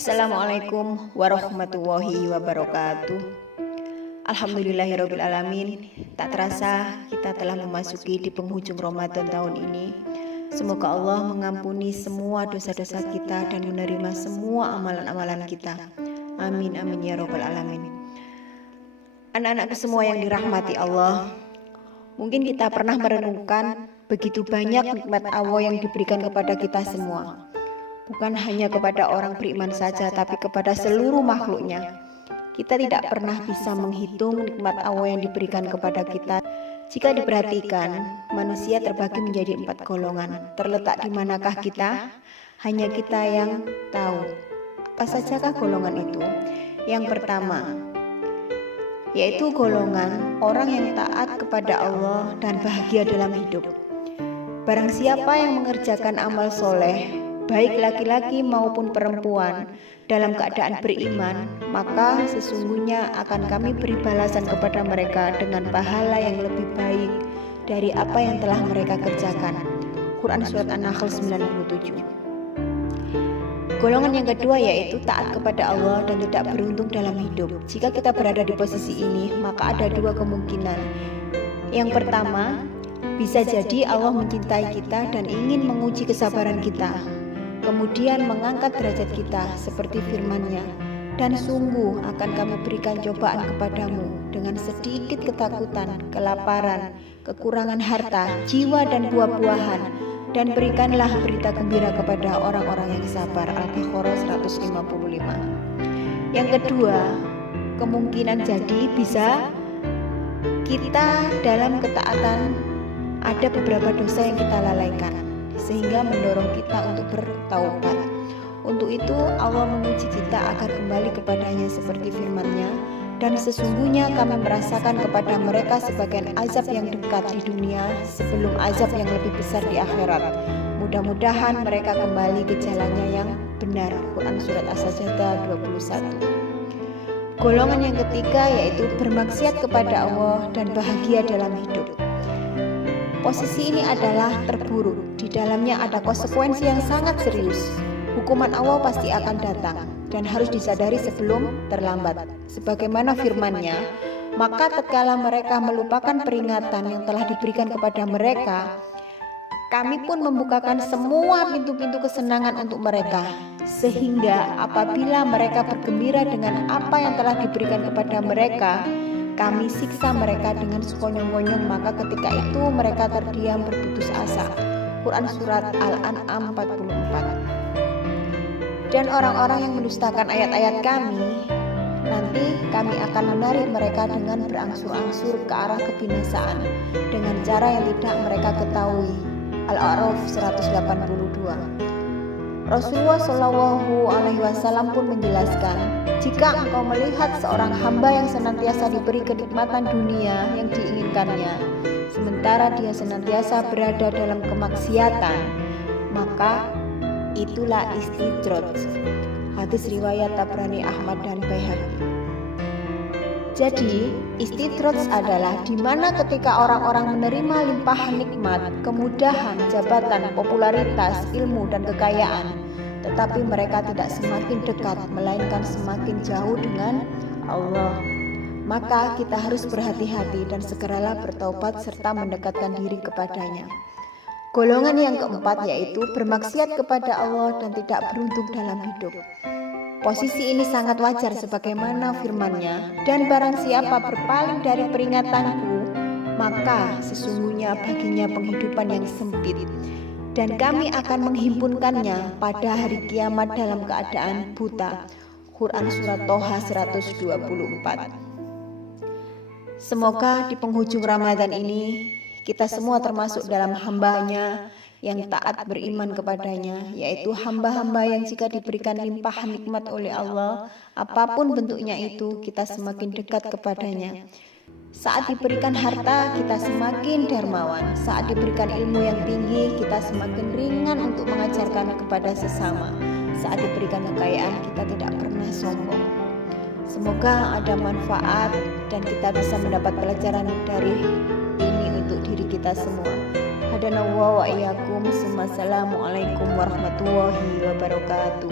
Assalamualaikum warahmatullahi wabarakatuh. Alhamdulillahirabbil alamin. Tak terasa kita telah memasuki di penghujung Ramadan tahun ini. Semoga Allah mengampuni semua dosa-dosa kita dan menerima semua amalan-amalan kita. Amin amin ya rabbal alamin. Anak-anakku semua yang dirahmati Allah, mungkin kita pernah merenungkan begitu banyak nikmat Allah yang diberikan kepada kita semua. Bukan hanya kepada orang beriman saja, tapi kepada seluruh makhluknya. Kita tidak pernah bisa menghitung nikmat Allah yang diberikan kepada kita. Jika diperhatikan, manusia terbagi menjadi 4 golongan. Terletak di manakah kita? Hanya kita yang tahu. Apa sajakah golongan itu? Yang pertama, yaitu golongan orang yang taat kepada Allah dan bahagia dalam hidup. Barang siapa yang mengerjakan amal soleh, baik laki-laki maupun perempuan, dalam keadaan beriman, maka sesungguhnya akan kami beri balasan kepada mereka dengan pahala yang lebih baik dari apa yang telah mereka kerjakan. Quran Surat An-Nahl 97. Golongan yang kedua yaitu taat kepada Allah dan tidak beruntung dalam hidup. Jika kita berada di posisi ini, maka ada 2 kemungkinan. Yang pertama, bisa jadi Allah mencintai kita dan ingin menguji kesabaran kita, kemudian mengangkat derajat kita seperti firman-Nya. Dan sungguh akan kami berikan cobaan kepadamu dengan sedikit ketakutan, kelaparan, kekurangan harta, jiwa dan buah-buahan, dan berikanlah berita gembira kepada orang-orang yang sabar. Al-Baqarah 155. Yang kedua, kemungkinan jadi bisa kita dalam ketaatan ada beberapa dosa yang kita lalaikan, sehingga mendorong kita untuk bertaubat. Untuk itu Allah menguji kita agar kembali kepadanya seperti firman-Nya, dan sesungguhnya kami merasakan kepada mereka sebagian azab yang dekat di dunia sebelum azab yang lebih besar di akhirat. Mudah-mudahan mereka kembali ke jalannya yang benar. Quran Surat As-Sajdah 21. Golongan yang ketiga yaitu bermaksiat kepada Allah dan bahagia dalam hidup. Posisi ini adalah terburuk. Di dalamnya ada konsekuensi yang sangat serius. Hukuman Allah pasti akan datang dan harus disadari sebelum terlambat. Sebagaimana firman-Nya, maka tatkala mereka melupakan peringatan yang telah diberikan kepada mereka, kami pun membukakan semua pintu-pintu kesenangan untuk mereka, sehingga apabila mereka bergembira dengan apa yang telah diberikan kepada mereka, kami siksa mereka dengan sekonyong-konyong, maka ketika itu mereka terdiam berputus asa. Quran Surat Al-An'am 44. Dan orang-orang yang mendustakan ayat-ayat kami, nanti kami akan menarik mereka dengan berangsur-angsur ke arah kebinasaan dengan cara yang tidak mereka ketahui. Al-A'raf 182. Rasulullah Shallallahu Alaihi Wasallam pun menjelaskan, jika engkau melihat seorang hamba yang senantiasa diberi kenikmatan dunia yang diinginkannya, sementara dia senantiasa berada dalam kemaksiatan, maka itulah istidraj. Hadis riwayat Tabrani, Ahmad dan Baihaqi. Jadi, istidraj adalah di mana ketika orang-orang menerima limpahan nikmat, kemudahan, jabatan, popularitas, ilmu dan kekayaan, tetapi mereka tidak semakin dekat, melainkan semakin jauh dengan Allah. Maka kita harus berhati-hati dan segeralah bertaubat serta mendekatkan diri kepadanya. Golongan yang keempat yaitu bermaksiat kepada Allah dan tidak beruntung dalam hidup. Posisi ini sangat wajar sebagaimana firman-Nya, dan barang siapa berpaling dari peringatanku, maka sesungguhnya baginya penghidupan yang sempit, dan kami akan menghimpunkannya pada hari kiamat dalam keadaan buta. Quran Surat Toha 124. Semoga di penghujung Ramadan ini kita semua termasuk dalam hamba-Nya yang taat beriman kepadanya, yaitu hamba-hamba yang jika diberikan limpahan nikmat oleh Allah, apapun bentuknya itu, kita semakin dekat kepadanya. Saat diberikan harta, kita semakin dermawan. Saat diberikan ilmu yang tinggi, kita semakin ringan untuk mengajarkan kepada sesama. Saat diberikan kekayaan, kita tidak pernah sombong. Semoga ada manfaat dan kita bisa mendapat pelajaran dari ini untuk diri kita semua. Hadanallahu wa iyyakum. Assalamualaikum warahmatullahi wabarakatuh.